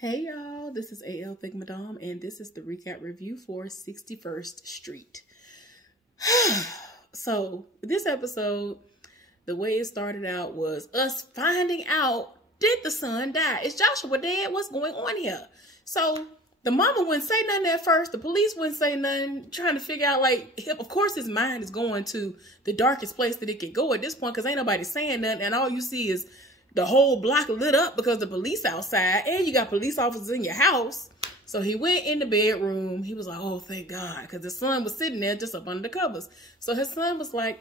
Hey y'all, this is AL Think Madame, and this is the recap review for 61st Street. So, this episode, the way it started out was us finding out, did the son die? Is Joshua dead? What's going on here? So, the mama wouldn't say nothing at first. The police wouldn't say nothing, trying to figure out, like, of course his mind is going to the darkest place that it could go at this point, because ain't nobody saying nothing, and all you see is the whole block lit up because the police outside, and you got police officers in your house. So he went in the bedroom. He was like, oh, thank God, because his son was sitting there just up under the covers. So his son was like,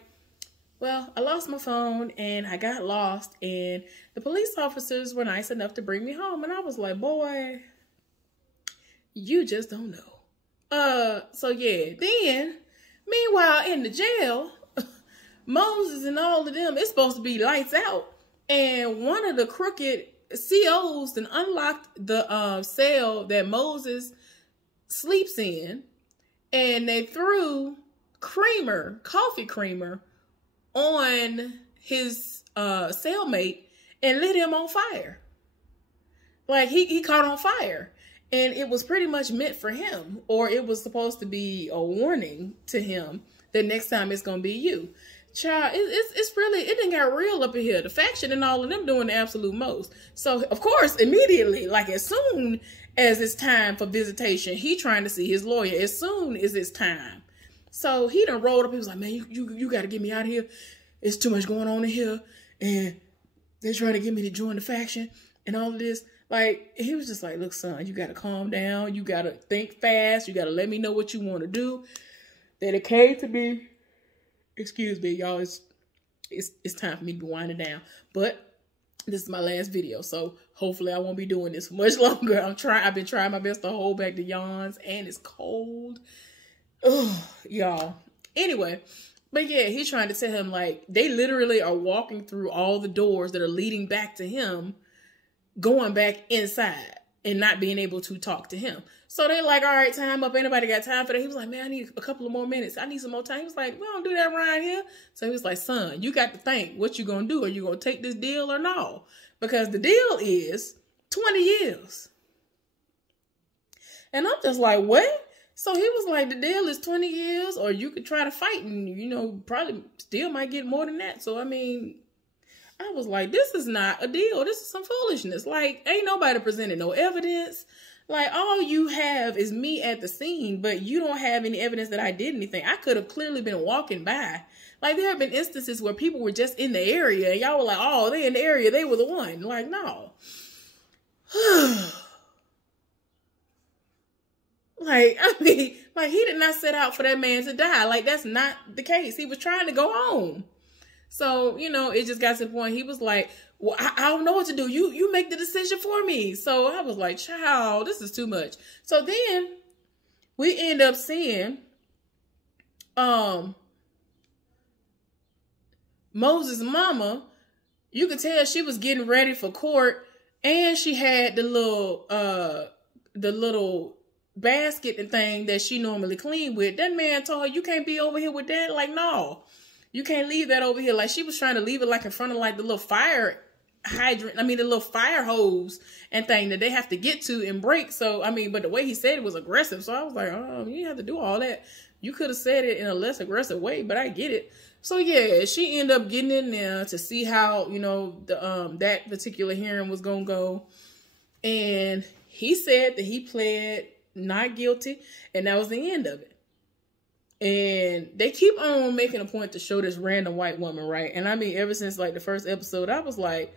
well, I lost my phone, and I got lost, and the police officers were nice enough to bring me home. And I was like, boy, you just don't know. So yeah, then, meanwhile, in the jail, Moses and all of them, it's supposed to be lights out. And one of the crooked COs then unlocked the cell that Moses sleeps in, and they threw coffee creamer, on his cellmate and lit him on fire. Like he caught on fire, and it was pretty much meant for him, or it was supposed to be a warning to him that next time it's gonna be you. Child, it's really, it done got real up in here. The faction and all of them doing the absolute most. So, of course, immediately, like as soon as it's time for visitation, he trying to see his lawyer as soon as it's time. So, he done rolled up. He was like, man, you got to get me out of here. It's too much going on in here. And they're trying to get me to join the faction and all of this. Like, he was just like, look, son, you got to calm down. You got to think fast. You got to let me know what you want to do. Then it came to me. Excuse me, y'all. It's time for me to be winding down. But this is my last video, so hopefully I won't be doing this for much longer. I've been trying my best to hold back the yawns, and it's cold. Ugh, y'all. Anyway, but yeah, he's trying to tell him, like, they literally are walking through all the doors that are leading back to him, going back inside and not being able to talk to him. So they like, all right, time up. Anybody got time for that? He was like, man, I need a couple of more minutes. I need some more time. He was like, we don't do that around here. So he was like, son, you got to think what you going to do. Are you going to take this deal or no? Because the deal is 20 years. And I'm just like, what? So he was like, the deal is 20 years, or you could try to fight and, you know, probably still might get more than that. So, I mean, I was like, this is not a deal. This is some foolishness. Like, ain't nobody presented no evidence. Like, all you have is me at the scene, but you don't have any evidence that I did anything. I could have clearly been walking by. Like, there have been instances where people were just in the area, and y'all were like, oh, they in the area. They were the one. Like, no. Like, I mean, like, he did not set out for that man to die. Like, that's not the case. He was trying to go home. So, you know, it just got to the point. He was like, well, I don't know what to do. You make the decision for me. So I was like, child, this is too much. So then we end up seeing Moses' mama. You could tell she was getting ready for court, and she had the little basket and thing that she normally clean with. That man told her, you can't be over here with that. Like, no. You can't leave that over here. Like, she was trying to leave it like in front of like the little fire hydrant. I mean, the little fire hose and thing that they have to get to and break. So, I mean, but the way he said it was aggressive. So I was like, oh, you have to do all that. You could have said it in a less aggressive way, but I get it. So yeah, she ended up getting in there to see how, you know, the that particular hearing was going to go. And he said that he pled not guilty, and that was the end of it. And they keep on making a point to show this random white woman, right? And I mean, ever since like the first episode, I was like,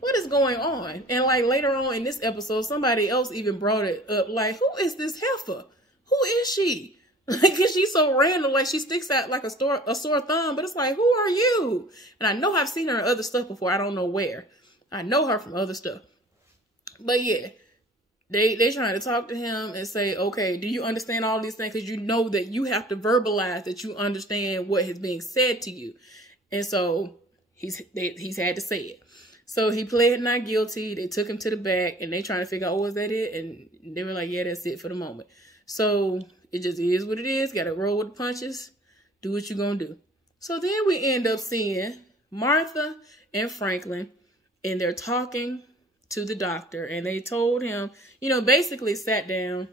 what is going on? And like later on in this episode, somebody else even brought it up. Like, who is this heifer? Who is she? Like, she's so random. Like, she sticks out like a sore thumb. But it's like, who are you? And I know I've seen her in other stuff before. I don't know where. I know her from other stuff. But yeah. They trying to talk to him and say, okay, do you understand all these things? Because you know that you have to verbalize that you understand what is being said to you. And so he's had to say it. So he pled not guilty. They took him to the back, and they trying to figure out, oh, is that it? And they were like, yeah, that's it for the moment. So it just is what it is. Got to roll with the punches. Do what you're going to do. So then we end up seeing Martha and Franklin, and they're talking to the doctor, and they told him, you know, basically sat down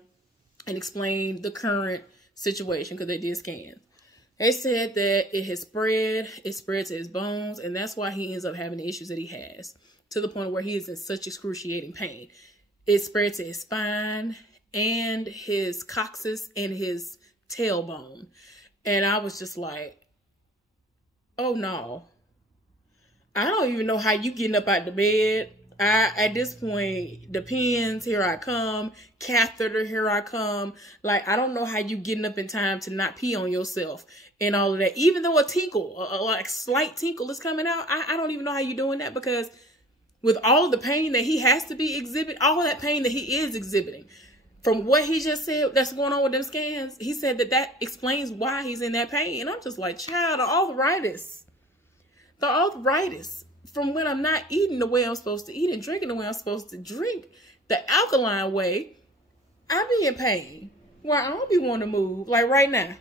and explained the current situation because they did scans. They said that it spread to his bones, and that's why he ends up having the issues that he has, to the point where he is in such excruciating pain. It spread to his spine and his coccyx and his tailbone. And I was just like, oh no. I don't even know how you getting up out the bed. At this point, the pins, here I come, catheter, here I come. Like, I don't know how you getting up in time to not pee on yourself and all of that. Even though a tinkle, like slight tinkle is coming out, I don't even know how you doing that, because with all the pain that he has to be exhibiting, all that pain that he is exhibiting, from what he just said that's going on with them scans, he said that explains why he's in that pain. And I'm just like, child, the arthritis from when I'm not eating the way I'm supposed to eat and drinking the way I'm supposed to drink, the alkaline way, I be in pain where I don't be wanting to move. Like right now,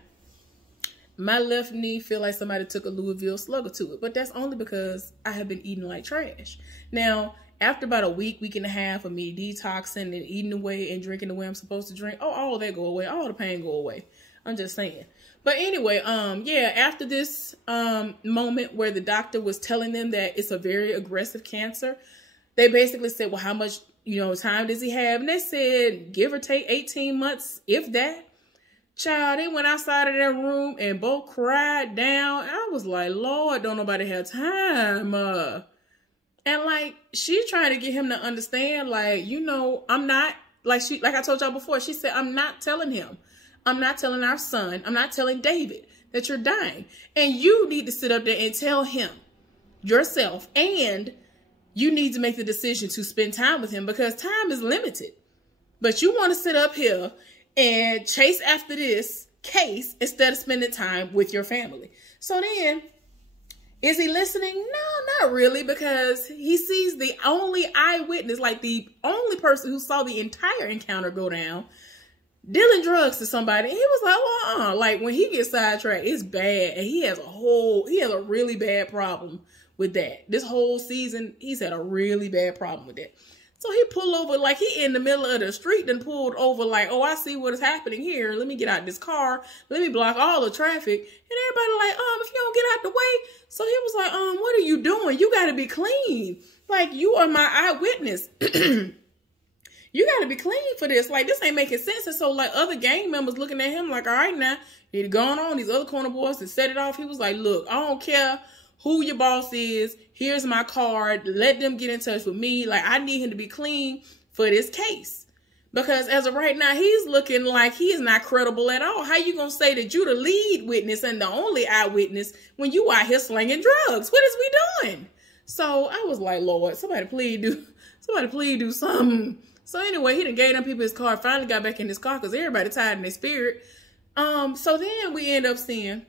my left knee feel like somebody took a Louisville Slugger to it, but that's only because I have been eating like trash. Now, after about a week and a half of me detoxing and eating the way and drinking the way I'm supposed to drink, all of that go away. All the pain go away. I'm just saying. But anyway, yeah, after this moment where the doctor was telling them that it's a very aggressive cancer, they basically said, well, how much, time does he have? And they said, give or take 18 months, if that. Child, they went outside of that room and both cried down. I was like, Lord, don't nobody have time. And like, she's trying to get him to understand, like, I'm not, like I told y'all before, she said, I'm not telling him. I'm not telling our son. I'm not telling David that you're dying. And you need to sit up there and tell him yourself. And you need to make the decision to spend time with him, because time is limited. But you want to sit up here and chase after this case instead of spending time with your family. So then, is he listening? No, not really, because he sees the only eyewitness, like the only person who saw the entire encounter go down, dealing drugs to somebody. And he was like, well, like when he gets sidetracked, it's bad. And he has a really bad problem with that. This whole season, he's had a really bad problem with that. So he pulled over, like he in the middle of the street, then pulled over like, oh, I see what is happening here. Let me get out this car. Let me block all the traffic. And everybody like, if you don't get out the way. So he was like, what are you doing? You got to be clean. Like, you are my eyewitness. You got to be clean for this. Like, this ain't making sense. And so like other gang members looking at him like, all right, now you need to go on these other corner boys and set it off. He was like, look, I don't care who your boss is. Here's my card. Let them get in touch with me. Like, I need him to be clean for this case. Because as of right now, he's looking like he is not credible at all. How you going to say that you the lead witness and the only eyewitness when you out here slinging drugs? What is we doing? So I was like, Lord, somebody please do something. So anyway, he done gave them people his car, finally got back in his car because everybody tired in their spirit. So then we end up seeing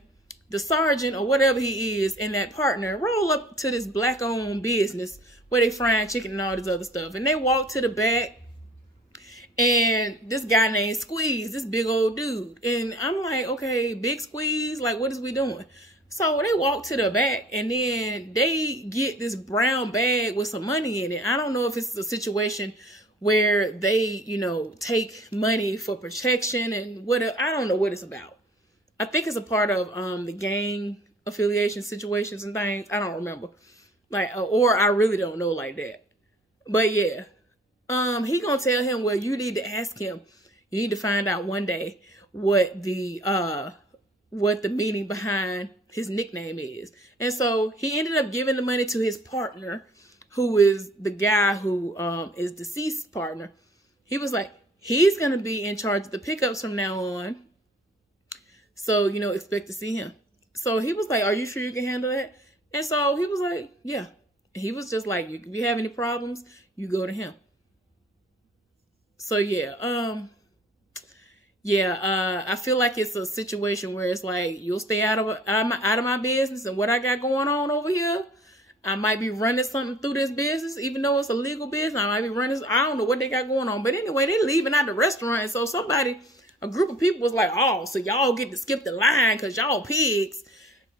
the sergeant or whatever he is and that partner roll up to this black-owned business where they frying chicken and all this other stuff. And they walk to the back, and this guy named Squeeze, this big old dude. And I'm like, okay, Big Squeeze, like, what is we doing? So they walk to the back, and then they get this brown bag with some money in it. I don't know if it's a situation where they, take money for protection and whatever. I don't know what it's about. I think it's a part of the gang affiliation situations and things. I don't remember. Like, or I really don't know like that. But yeah. He gonna tell him, well, you need to ask him. You need to find out one day what the meaning behind his nickname is. And so he ended up giving the money to his partner, who is the guy who is deceased partner. He was like, he's gonna be in charge of the pickups from now on. So, expect to see him. So he was like, are you sure you can handle that? And so he was like, yeah. He was just like, if you have any problems, you go to him. So yeah, I feel like it's a situation where it's like, you'll stay out of my business, and what I got going on over here, I might be running something through this business, even though it's a legal business. I might be running, I don't know what they got going on. But anyway, they leaving out the restaurant. And so a group of people was like, oh, so y'all get to skip the line because y'all pigs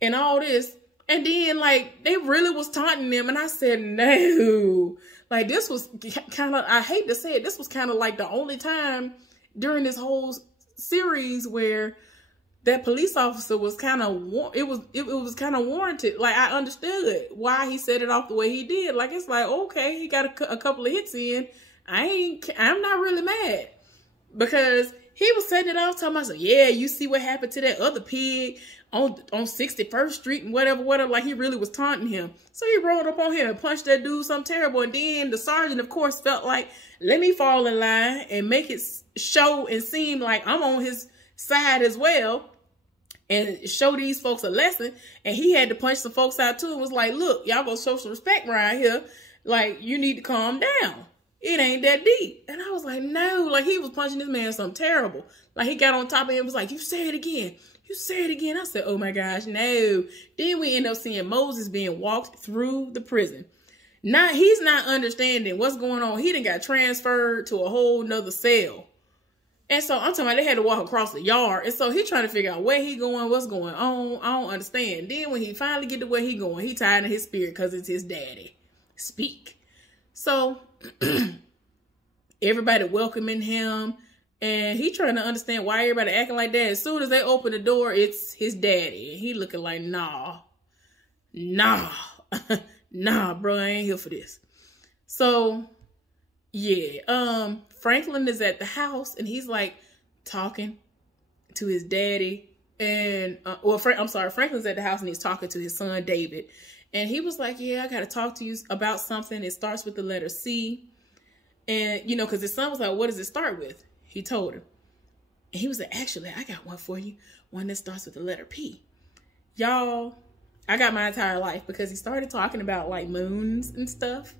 and all this. And then, like, they really was taunting them. And I said, no. Like, this was kind of, I hate to say it, this was kind of like the only time during this whole series where that police officer was kind of, it was kind of warranted. Like, I understood why he set it off the way he did. Like, it's like, okay, he got a couple of hits in. I'm not really mad, because he was setting it off, talking about, so yeah, you see what happened to that other pig on 61st Street and whatever, like he really was taunting him. So he rolled up on him and punched that dude something terrible. And then the sergeant, of course, felt like, let me fall in line and make it show and seem like I'm on his side as well, and show these folks a lesson. And he had to punch some folks out too, and was like, look, y'all gonna show some respect around here. Like, you need to calm down. It ain't that deep. And I was like, no. Like, he was punching this man something terrible. Like, he got on top of him and was like, you say it again. You say it again. I said, oh my gosh, no. Then we end up seeing Moses being walked through the prison. Now, he's not understanding what's going on. He done got transferred to a whole nother cell. And so I'm talking about they had to walk across the yard. And so he trying to figure out where he going, what's going on. I don't understand. Then when he finally get to where he going, he tired in his spirit because it's his daddy. Speak. So everybody welcoming him, and he trying to understand why everybody acting like that. As soon as they open the door, it's his daddy. And he looking like, nah, bro, I ain't here for this. So yeah, Franklin is at the house, and he's like talking to his daddy. And Franklin's at the house, and he's talking to his son David. And he was like, yeah, I got to talk to you about something. It starts with the letter C. And, you know, because his son was like, what does it start with? He told him. And he was like, actually, I got one for you. One that starts with the letter P. Y'all, I got my entire life, because he started talking about like moons and stuff.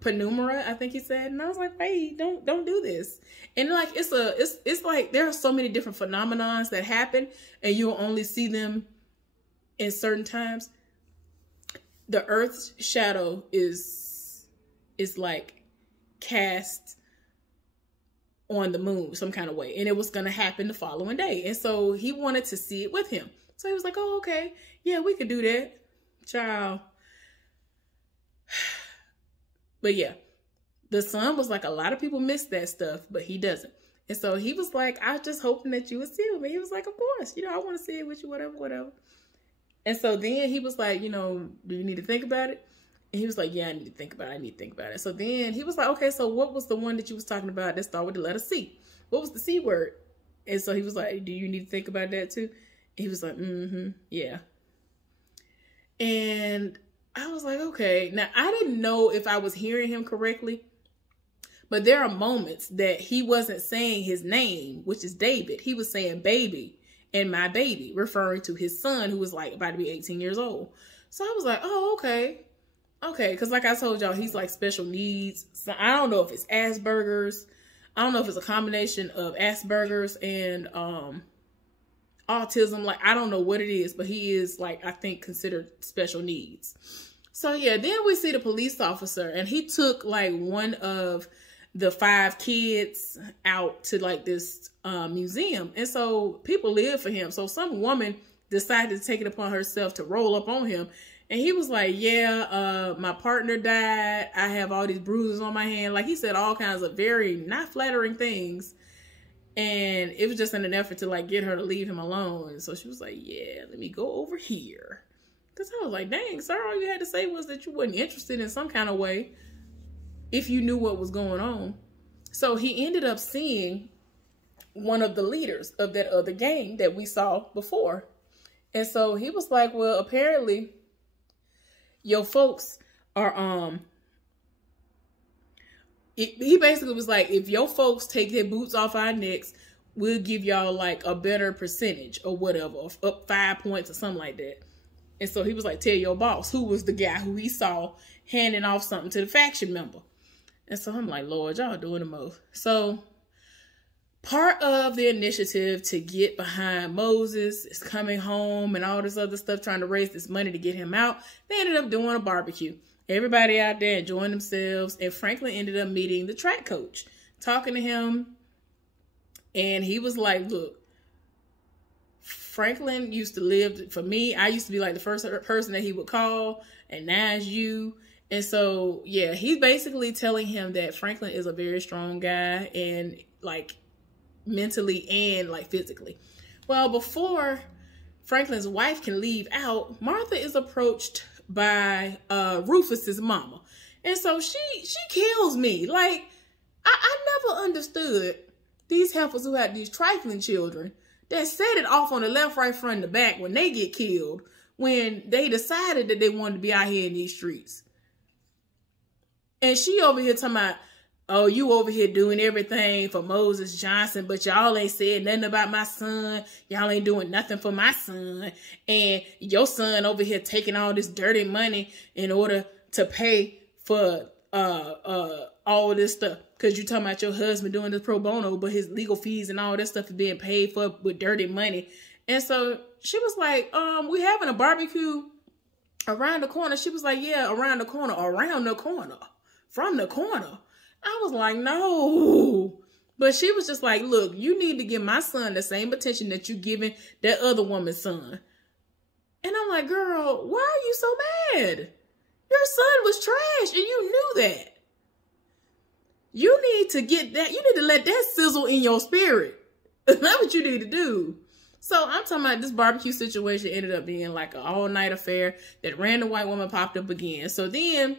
Penumbra, I think he said. And I was like, hey, don't do this. And like, it's like there are so many different phenomenons that happen, and you'll only see them in certain times. The Earth's shadow is like cast on the moon some kind of way, and it was going to happen the following day. And so he wanted to see it with him. So he was like, oh, okay, yeah, we could do that, child. But yeah, the son was like, a lot of people miss that stuff, but he doesn't. And so he was like, I was just hoping that you would see it with me. He was like, of course, you know, I want to see it with you, whatever. And so then he was like, you know, do you need to think about it? And he was like, yeah, I need to think about it. So then he was like, okay, so what was the one that you was talking about that started with the letter C? What was the C word? And so he was like, do you need to think about that too? And he was like, yeah. And I was like, okay. Now, I didn't know if I was hearing him correctly, but there are moments that he wasn't saying his name, which is David. He was saying baby and my baby, referring to his son, who was like about to be 18 years old. So I was like, oh, okay. Okay, because like I told y'all, he's like special needs. So I don't know if it's Asperger's. I don't know if it's a combination of Asperger's and autism. Like, I don't know what it is, but he is like, I think, considered special needs. So yeah, then we see the police officer, and he took like one of the 5 kids out to like this museum. And so people live for him. So some woman decided to take it upon herself to roll up on him. And he was like, yeah, my partner died. I have all these bruises on my hand. Like, he said all kinds of very not flattering things. And it was just in an effort to like get her to leave him alone. And so she was like, yeah, let me go over here. Because I was like, dang, sir, all you had to say was that you wasn't interested in some kind of way if you knew what was going on. So he ended up seeing one of the leaders of that other gang that we saw before. And so he was like, well, apparently your folks are, he basically was like, if your folks take their boots off our necks, we'll give y'all like a better percentage or whatever, up 5 points or something like that. And so he was like, tell your boss, who was the guy who he saw handing off something to the faction member. And so I'm like, Lord, y'all doing the most. So part of the initiative to get behind Moses is coming home and all this other stuff, trying to raise this money to get him out. They ended up doing a barbecue. Everybody out there enjoying themselves. And Franklin ended up meeting the track coach, talking to him. And he was like, look, Franklin used to live, for me, I used to be like the first person that he would call. And now it's you. And so, yeah, he's basically telling him that Franklin is a very strong guy, and like mentally and like physically. Well, before Franklin's wife can leave out, Martha is approached by Rufus's mama. And so she kills me. Like, I never understood these heifers who had these trifling children that set it off on the left, right, front, and the back when they get killed, when they decided that they wanted to be out here in these streets. And she over here talking about, oh, you over here doing everything for Moses Johnson, but y'all ain't said nothing about my son. Y'all ain't doing nothing for my son. And your son over here taking all this dirty money in order to pay for all this stuff. Because you talking about your husband doing this pro bono, but his legal fees and all this stuff is being paid for with dirty money. And so she was like, we having a barbecue around the corner. She was like, yeah, around the corner, from the corner. I was like, no. But she was just like, look, you need to give my son the same attention that you giving that other woman's son. And I'm like, girl, why are you so mad? Your son was trash and you knew that. You need to get that. You need to let that sizzle in your spirit. That's what you need to do. So I'm talking about this barbecue situation ended up being like an all-night affair. That random white woman popped up again. So then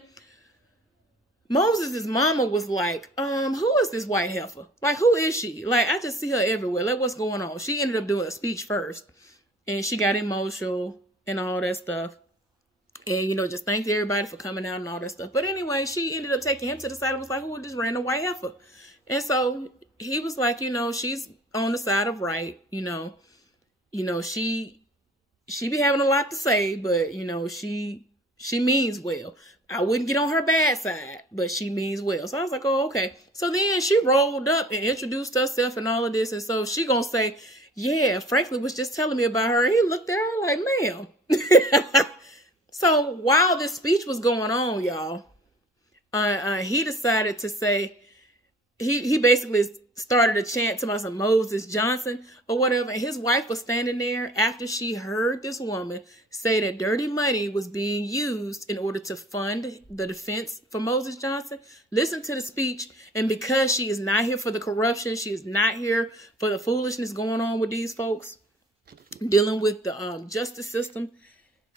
Moses' mama was like, who is this white heifer? Like, who is she? Like, I just see her everywhere. Like, what's going on? She ended up doing a speech first. And she got emotional and all that stuff. And, you know, just thanked everybody for coming out and all that stuff. But anyway, she ended up taking him to the side and was like, who is this random white heifer? And so he was like, you know, she's on the side of right. You know, she be having a lot to say, but, you know, she means well. I wouldn't get on her bad side, but she means well. So I was like, oh, okay. So then she rolled up and introduced herself and all of this. And so she gonna say, yeah, Franklin was just telling me about her. He looked at her like, ma'am. So while this speech was going on, y'all, he decided to say, he basically started a chant to myself, Moses Johnson or whatever. And his wife was standing there after she heard this woman say that dirty money was being used in order to fund the defense for Moses Johnson. Listen to the speech. And because she is not here for the corruption, she is not here for the foolishness going on with these folks dealing with the justice system,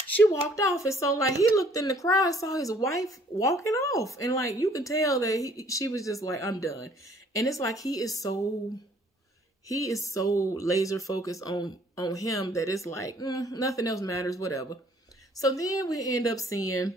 she walked off. And so, like, he looked in the crowd and saw his wife walking off. And, like, you can tell that she was just like, I'm done. And it's like he is so laser focused on him that it's like, nothing else matters, whatever. So then we end up seeing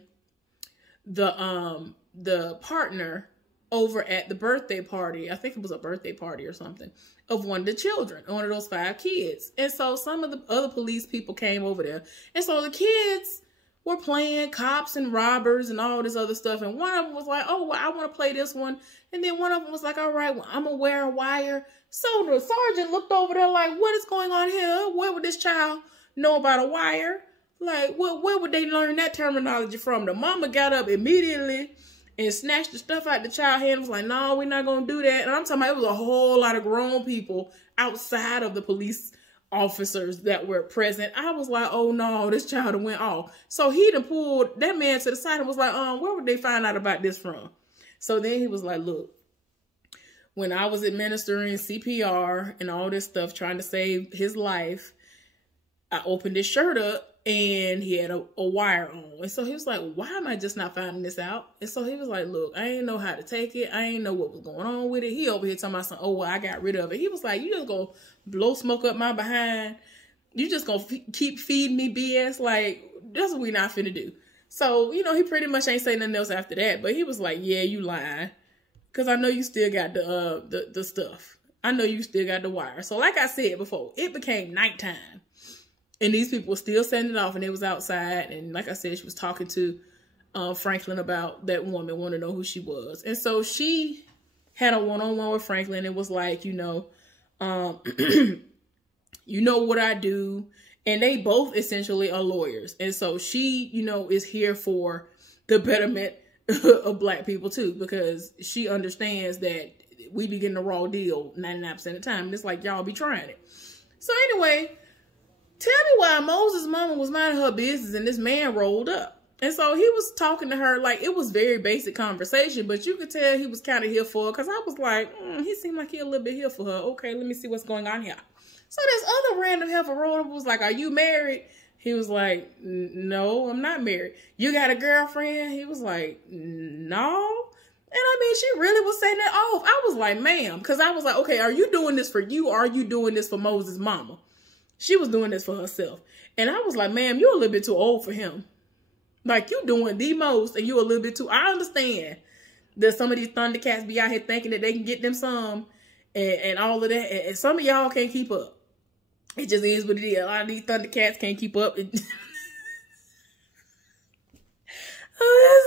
the partner over at the birthday party. I think it was a birthday party or something of one of the children, one of those 5 kids. And so some of the other police people came over there. And so the kids were playing cops and robbers and all this other stuff. And one of them was like, oh, well, I want to play this one. And then one of them was like, all right, well, I'm going to wear a wire. So the sergeant looked over there like, what is going on here? Where would this child know about a wire? Like, where would they learn that terminology from? The mama got up immediately and snatched the stuff out the child's hand and was like, no, we're not going to do that. And I'm talking about it was a whole lot of grown people outside of the police officers that were present. I was like, oh no, this child went off. So he done pulled that man to the side and was like, where would they find out about this from? So then he was like, look, when I was administering CPR and all this stuff, trying to save his life, I opened his shirt up and he had a wire on. And so he was like, why am I just not finding this out? And so he was like, look, I ain't know how to take it. I ain't know what was going on with it. He over here talking about something, oh, well, I got rid of it. He was like, you just gonna blow smoke up my behind. You just gonna keep feeding me BS. Like, that's what we not finna do. So, you know, he pretty much ain't say nothing else after that. But he was like, yeah, you lying. Because I know you still got the stuff. I know you still got the wire. So like I said before, it became nighttime. And these people were still sending it off and they was outside. And like I said, she was talking to Franklin about that woman, wanted to know who she was. And so she had a one-on-one with Franklin and was like, you know what I do. And they both essentially are lawyers. And so she, you know, is here for the betterment of Black people too, because she understands that we be getting the raw deal 99% of the time. And it's like, y'all be trying it. So anyway, tell me why Moses' mama was minding her business and this man rolled up. And so he was talking to her like it was very basic conversation, but you could tell he was kind of here for her, because I was like, he seemed like he a little bit here for her. Okay, let me see what's going on here. So this other random heifer rolled up, was like, are you married? He was like, no, I'm not married. You got a girlfriend? He was like, no. And I mean, she really was saying that off. I was like, ma'am, because I was like, okay, are you doing this for you, or are you doing this for Moses' mama? She was doing this for herself. And I was like, ma'am, you're a little bit too old for him. Like, you doing the most, and you a little bit too. I understand that some of these Thundercats be out here thinking that they can get them some and all of that. And some of y'all can't keep up. It just is what it is. A lot of these Thundercats can't keep up. I'm just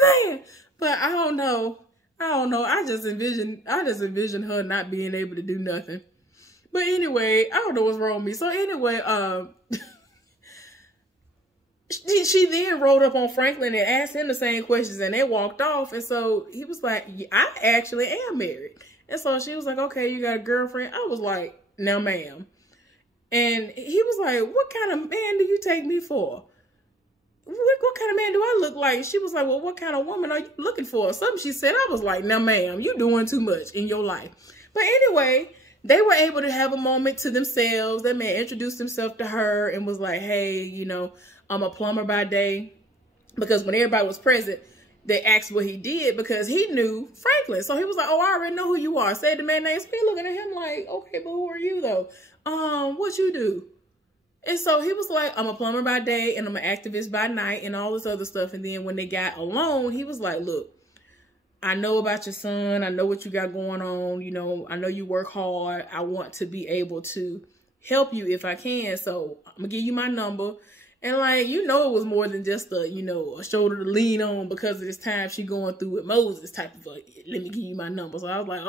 saying. But I don't know. I just envision her not being able to do nothing. But anyway, I don't know what's wrong with me. So anyway, she then rolled up on Franklin and asked him the same questions, and they walked off. And so he was like, yeah, I actually am married. And so she was like, okay, you got a girlfriend? I was like, no, ma'am. And he was like, what kind of man do you take me for? What kind of man do I look like? She was like, well, what kind of woman are you looking for? Something she said. I was like, no, ma'am, you doing too much in your life. But anyway, they were able to have a moment to themselves. That man introduced himself to her and was like, hey, you know, I'm a plumber by day. Because when everybody was present, they asked what he did because he knew Franklin. So he was like, oh, I already know who you are. Said the man named Speed, looking at him like, okay, but who are you though? What you do? And so he was like, I'm a plumber by day and I'm an activist by night and all this other stuff. And then when they got alone, he was like, look, I know about your son. I know what you got going on. You know, I know you work hard. I want to be able to help you if I can. So I'm gonna give you my number. And like, you know, it was more than just a, you know, a shoulder to lean on because of this time she going through with Moses type of, let me give you my number. So I was like,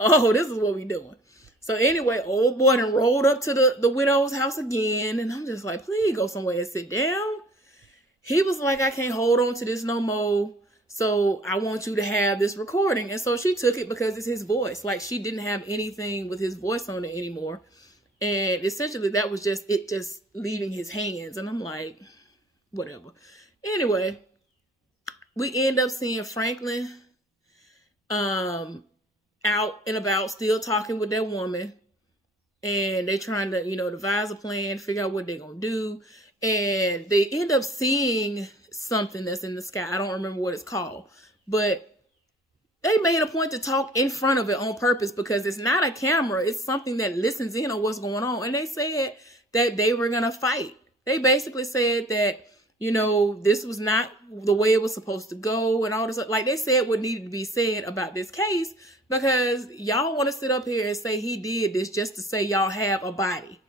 oh, this is what we doing. So anyway, old boy done rolled up to the widow's house again. And I'm just like, please go somewhere and sit down. He was like, I can't hold on to this no more. So I want you to have this recording. And so she took it because it's his voice. Like, she didn't have anything with his voice on it anymore. And essentially that was just it, just leaving his hands. And I'm like, whatever. Anyway, we end up seeing Franklin out and about, still talking with that woman. And they trying to, you know, devise a plan, figure out what they're going to do. And they end up seeing something that's in the sky. I don't remember what it's called. But they made a point to talk in front of it on purpose because it's not a camera. It's something that listens in on what's going on. And they said that they were going to fight. They basically said that, you know, this was not the way it was supposed to go and all this. Like, they said what needed to be said about this case because y'all want to sit up here and say he did this just to say y'all have a body.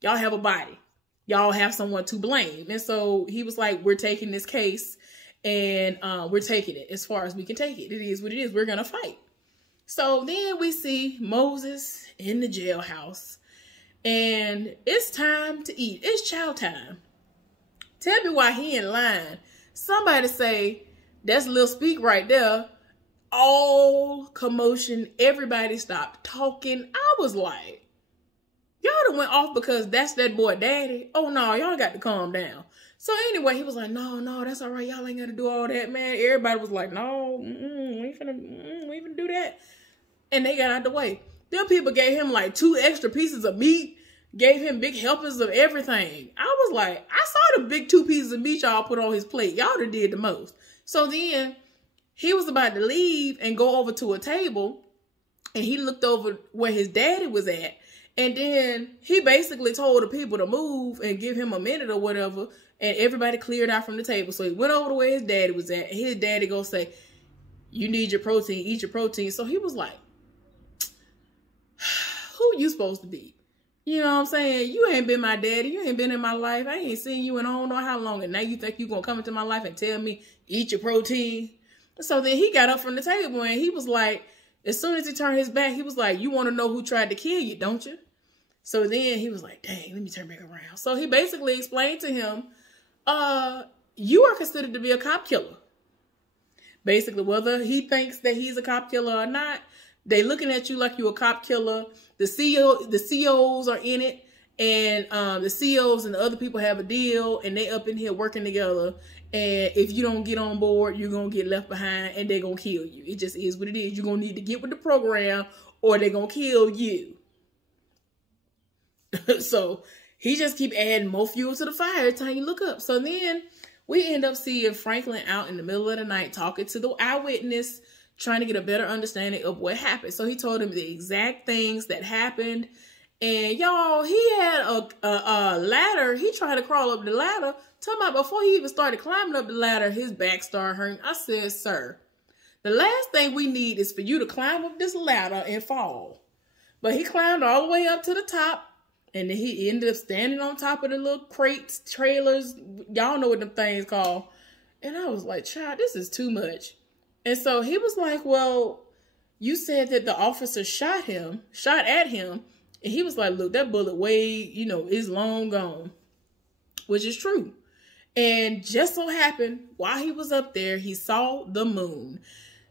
Y'all have a body. Y'all have someone to blame. And so he was like, we're taking this case and we're taking it as far as we can take it. It is what it is. We're going to fight. So then we see Moses in the jailhouse and it's time to eat. It's chow time. Tell me why he in line. Somebody say, that's Lil Speak right there. All commotion. Everybody stopped talking. I was like, y'all done went off because that's that boy daddy. Oh no, y'all got to calm down. So anyway, he was like, no, that's all right. Y'all ain't got to do all that, man. Everybody was like, no, we ain't finna do that. And they got out the way. Them people gave him like 2 extra pieces of meat, gave him big helpers of everything. I was like, I saw the big 2 pieces of meat y'all put on his plate. Y'all done did the most. So then he was about to leave and go over to a table and he looked over where his daddy was at. And then he basically told the people to move and give him a minute or whatever. And everybody cleared out from the table. So he went over to where his daddy was at. And his daddy go say, you need your protein, eat your protein. So he was like, who you supposed to be? You know what I'm saying? You ain't been my daddy. You ain't been in my life. I ain't seen you in I don't know how long. And now you think you going to come into my life and tell me, eat your protein? So then he got up from the table and he was like, as soon as he turned his back, he was like, you want to know who tried to kill you, don't you? So then he was like, dang, let me turn back around. So he basically explained to him, you are considered to be a cop killer. Basically, whether he thinks that he's a cop killer or not, they looking at you like you're a cop killer. The COs are in it. And the COs and the other people have a deal. And they up in here working together. And if you don't get on board, you're going to get left behind and they're going to kill you. It just is what it is. You're going to need to get with the program or they're going to kill you. So he just keep adding more fuel to the fire every time you look up. So then we end up seeing Franklin out in the middle of the night talking to the eyewitness, trying to get a better understanding of what happened. So he told him the exact things that happened. And y'all, he had a ladder. He tried to crawl up the ladder. Talking about before he even started climbing up the ladder, his back started hurting. I said, sir, the last thing we need is for you to climb up this ladder and fall. But he climbed all the way up to the top. And then he ended up standing on top of the little crates, trailers. Y'all know what them things called. And I was like, child, this is too much. And so he was like, well, you said that the officer shot at him. And he was like, look, that bullet is long gone. Which is true. And just so happened, while he was up there, he saw the moon.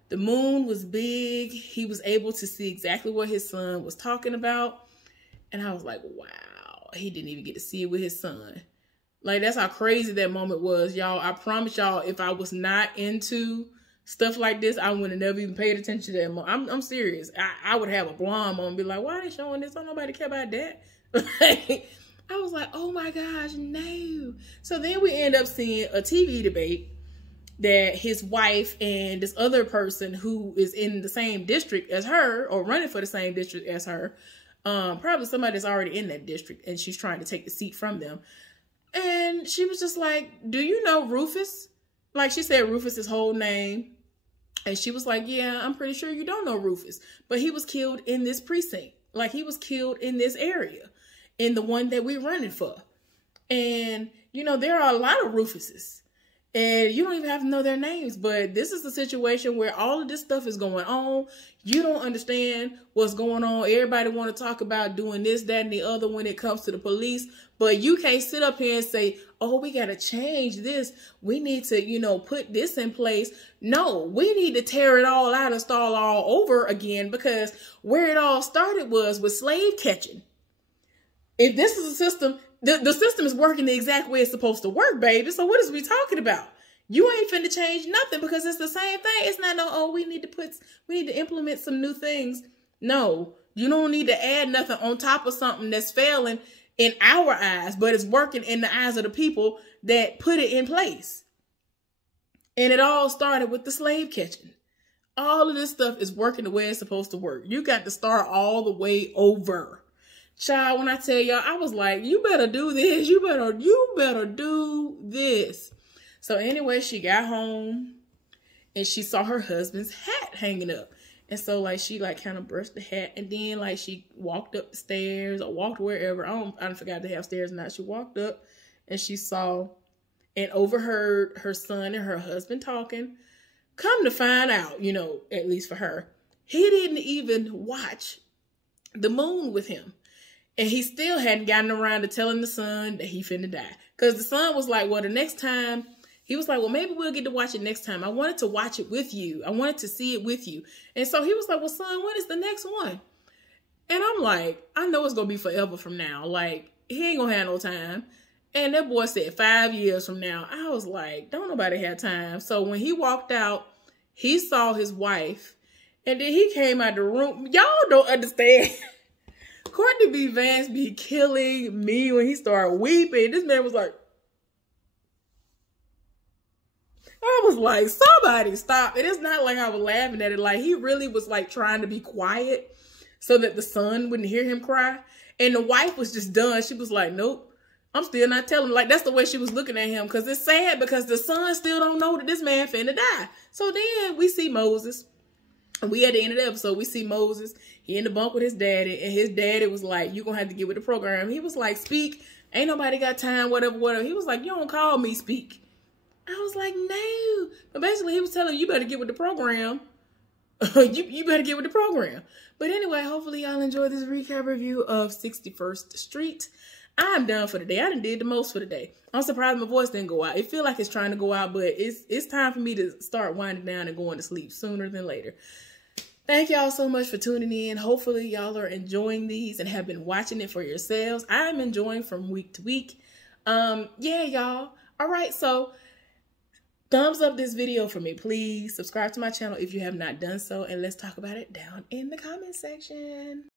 The moon was big. He was able to see exactly what his son was talking about. And I was like, wow, he didn't even get to see it with his son. Like, that's how crazy that moment was, y'all. I promise y'all, if I was not into stuff like this, I would have never even paid attention to that moment. I'm serious. I would have a blonde moment and be like, why are they showing this? Don't nobody care about that. I was like, oh my gosh, no. So then we end up seeing a TV debate that his wife and this other person who is in the same district as her or running for the same district as her, probably somebody that's already in that district and she's trying to take the seat from them. And she was just like, do you know Rufus? Like, she said Rufus's whole name. And she was like, yeah, I'm pretty sure you don't know Rufus. But he was killed in this precinct. Like, he was killed in this area. In the one that we're running for. And, there are a lot of Rufuses. And you don't even have to know their names. But this is a situation where all of this stuff is going on. You don't understand what's going on. Everybody want to talk about doing this, that, and the other when it comes to the police. But you can't sit up here and say, oh, we got to change this. We need to, put this in place. No, we need to tear it all out and start all over again. Because where it all started was with slave catching. If this is a system, the system is working the exact way it's supposed to work, baby. So what is we talking about? You ain't finna change nothing because it's the same thing. It's not no, oh, we need to implement some new things. No, you don't need to add nothing on top of something that's failing in our eyes, but it's working in the eyes of the people that put it in place. And it all started with the slave catching. All of this stuff is working the way it's supposed to work. You got to start all the way over. Child, when I tell y'all, I was like, you better do this. You better do this. So anyway, she got home and she saw her husband's hat hanging up. And so like, she like kind of brushed the hat and then like she walked up the stairs or walked wherever. I forgot they have stairs now. She walked up and she saw and overheard her son and her husband talking. Come to find out, at least for her, he didn't even watch the moon with him. And he still hadn't gotten around to telling the son that he finna die. Because the son was like, well, the next time, he was like, well, maybe we'll get to watch it next time. I wanted to watch it with you. I wanted to see it with you. And so he was like, well, son, when is the next one? And I'm like, I know it's going to be forever from now. Like, he ain't going to have no time. And that boy said 5 years from now. I was like, don't nobody have time. So when he walked out, he saw his wife. And then he came out the room. Y'all don't understand. Courtney B. Vance be killing me when he started weeping. This man was like, I was like, somebody stop. And it's not like I was laughing at it. Like, he really was like trying to be quiet so that the son wouldn't hear him cry. And the wife was just done. She was like, nope, I'm still not telling. Like, that's the way she was looking at him. Because it's sad because the son still don't know that this man finna die. So then we see Moses. And we at the end of the episode, we see Moses. He in the bunk with his daddy. And his daddy was like, you're going to have to get with the program. He was like, speak. Ain't nobody got time, whatever, whatever. He was like, you don't call me speak. I was like, no. But basically, he was telling you better get with the program. you better get with the program. But anyway, hopefully y'all enjoyed this recap review of 61st Street. I'm done for the day. I done did the most for the day. I'm surprised my voice didn't go out. It feel like it's trying to go out, but it's time for me to start winding down and going to sleep sooner than later. Thank y'all so much for tuning in. Hopefully y'all are enjoying these and have been watching it for yourselves. I'm enjoying from week to week. Yeah, y'all. All right, so thumbs up this video for me, please. Subscribe to my channel if you have not done so, and let's talk about it down in the comment section.